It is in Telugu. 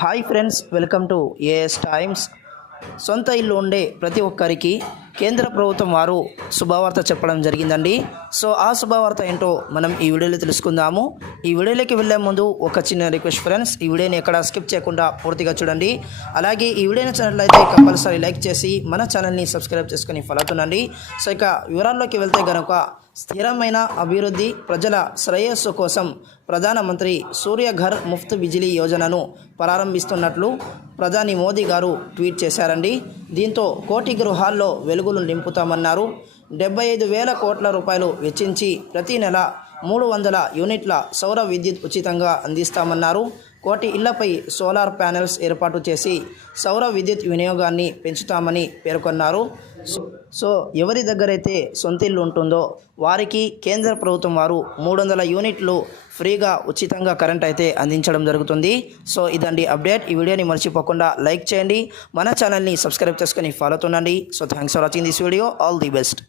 Hi friends welcome to AS Times సొంత ఇల్లు ఉండే ప్రతి ఒక్కరికి కేంద్ర ప్రభుత్వం వారు శుభవార్త చెప్పడం జరిగిందండి. సో ఆ శుభవార్త ఏంటో మనం ఈ వీడియోలో తెలుసుకుందాము. ఈ వీడియోలోకి వెళ్ళే ముందు ఒక చిన్న రిక్వెస్ట్ ఫ్రెండ్స్ ఈ వీడియోని ఎక్కడ స్కిప్ చేయకుండా పూర్తిగా చూడండి. అలాగే ఈ వీడియో నచ్చినట్లయితే కంపల్సరీ లైక్ చేసి మన ఛానల్ని సబ్స్క్రైబ్ చేసుకొని ఫాలో అవుతుండండి. సో ఇక వివరాల్లోకి వెళ్తే గనుక స్థిరమైన అభివృద్ధి ప్రజల శ్రేయస్సు కోసం ప్రధానమంత్రి సూర్యఘర్ ముఫ్త్ బిజిలీ యోజనను ప్రారంభిస్తున్నట్లు ప్రధాని మోదీ గారు ట్వీట్ చేశారండి. దీంతో కోటి గృహాల్లో వెలుగులు నింపుతామన్నారు. డెబ్బై ఐదు వేల కోట్ల రూపాయలు వెచ్చించి ప్రతి నెల మూడు వందల యూనిట్ల సౌర విద్యుత్ ఉచితంగా అందిస్తామన్నారు. కోటి ఇళ్ళపై సోలార్ ప్యానెల్స్ ఏర్పాటు చేసి సౌర విద్యుత్ వినియోగాన్ని పెంచుతామని పేర్కొన్నారు. సో- సో ఎవరి దగ్గరైతే సొంత ఇల్లు ఉంటుందో వారికి కేంద్ర ప్రభుత్వం వారు మూడు వందల యూనిట్లు ఫ్రీగా ఉచితంగా కరెంట్ అయితే అందించడం జరుగుతుంది. సో ఇదండి అప్డేట్. ఈ వీడియోని మర్చిపోకుండా లైక్ చేయండి. మన ఛానల్ని సబ్స్క్రైబ్ చేసుకొని follow అవుతుండండి. So thanks for watching this video. All the best.